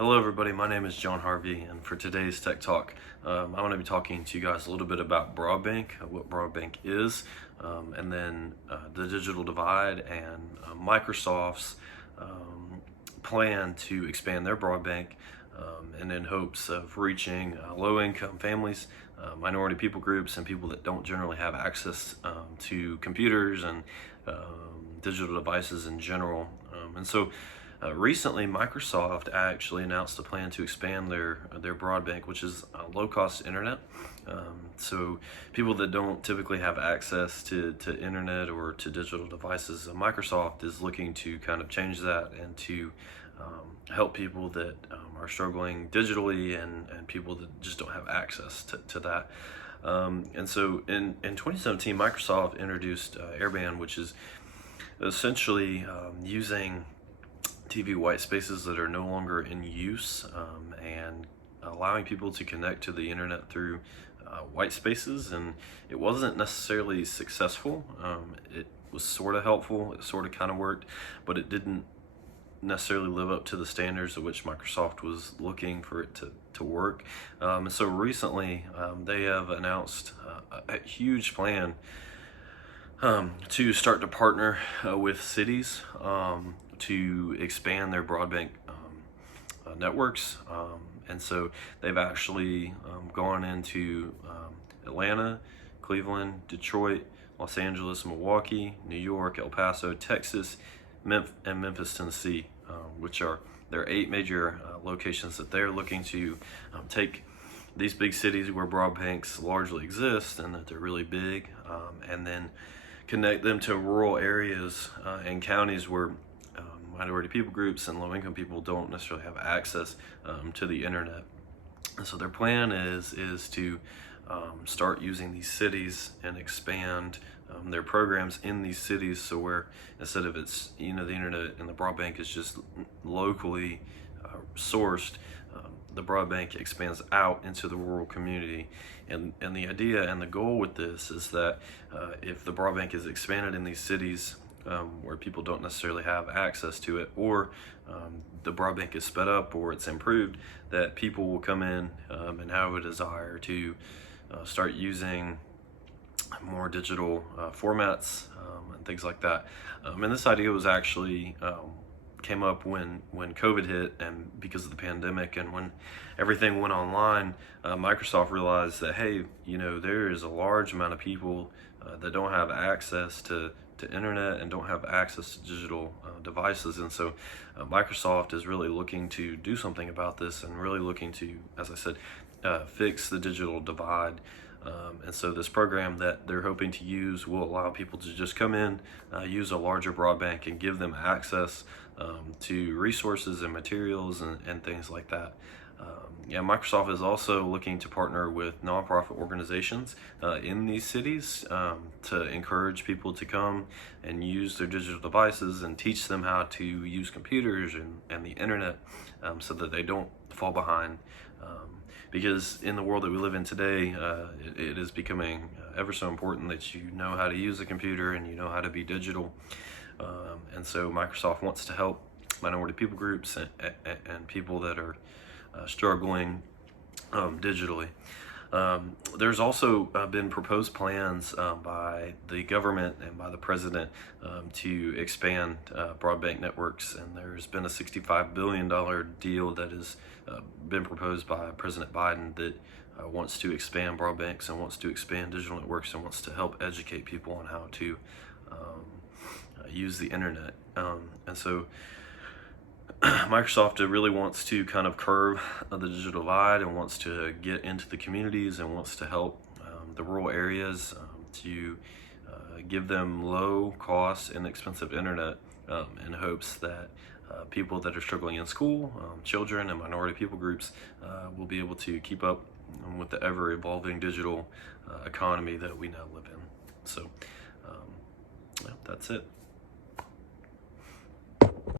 Hello everybody, my name is John Harvey, and for today's Tech Talk, I want to be talking to you guys a little bit about Broadbank, what Broadbank is, and then the digital divide and Microsoft's plan to expand their Broadbank and in hopes of reaching low-income families, minority people groups, and people that don't generally have access to computers and digital devices in general. Recently, Microsoft actually announced a plan to expand their Broadbank, which is low-cost internet. So people that don't typically have access to internet or to digital devices, Microsoft is looking to kind of change that and to help people that are struggling digitally and people that just don't have access to that. And so in 2017, Microsoft introduced Airband, which is essentially using TV white spaces that are no longer in use and allowing people to connect to the internet through white spaces. And it wasn't necessarily successful. It was sort of helpful, it sort of kind of worked, but it didn't necessarily live up to the standards at which Microsoft was looking for it to work. And so recently they have announced a huge plan to start to partner with cities to expand their broadband networks. And so they've actually gone into Atlanta, Cleveland, Detroit, Los Angeles, Milwaukee, New York, El Paso, Texas, and Memphis, Tennessee, which are their 8 major locations that they're looking to take these big cities where broadbanks largely exist and that they're really big, and then connect them to rural areas and counties where minority people groups and low-income people don't necessarily have access to the internet. And so their plan is to start using these cities and expand their programs in these cities, so where instead of it's the internet and the broadbank is just locally sourced, the broadbank expands out into the rural community. And the idea and the goal with this is that if the broadbank is expanded in these cities where people don't necessarily have access to it, or the broadbank is sped up or it's improved, that people will come in and have a desire to start using more digital formats and things like that. And this idea was actually came up when COVID hit, and because of the pandemic and when everything went online, Microsoft realized that, hey, there is a large amount of people that don't have access to internet and don't have access to digital devices. And so Microsoft is really looking to do something about this and really looking to, as I said, fix the digital divide. And so this program that they're hoping to use will allow people to just come in, use a larger broadband, and give them access to resources and materials and things like that. Microsoft is also looking to partner with nonprofit organizations in these cities to encourage people to come and use their digital devices and teach them how to use computers and the internet so that they don't fall behind. Because in the world that we live in today, it is becoming ever so important that you know how to use a computer and you know how to be digital. And so Microsoft wants to help minority people groups and people that are struggling digitally. There's also been proposed plans by the government and by the president to expand broadband networks, and there's been a $65 billion deal that has been proposed by President Biden that wants to expand broadbanks and wants to expand digital networks and wants to help educate people on how to use the internet. And so Microsoft really wants to kind of curb the digital divide and wants to get into the communities and wants to help the rural areas to give them low cost, inexpensive internet in hopes that people that are struggling in school, children and minority people groups will be able to keep up with the ever evolving digital economy that we now live in. So that's it.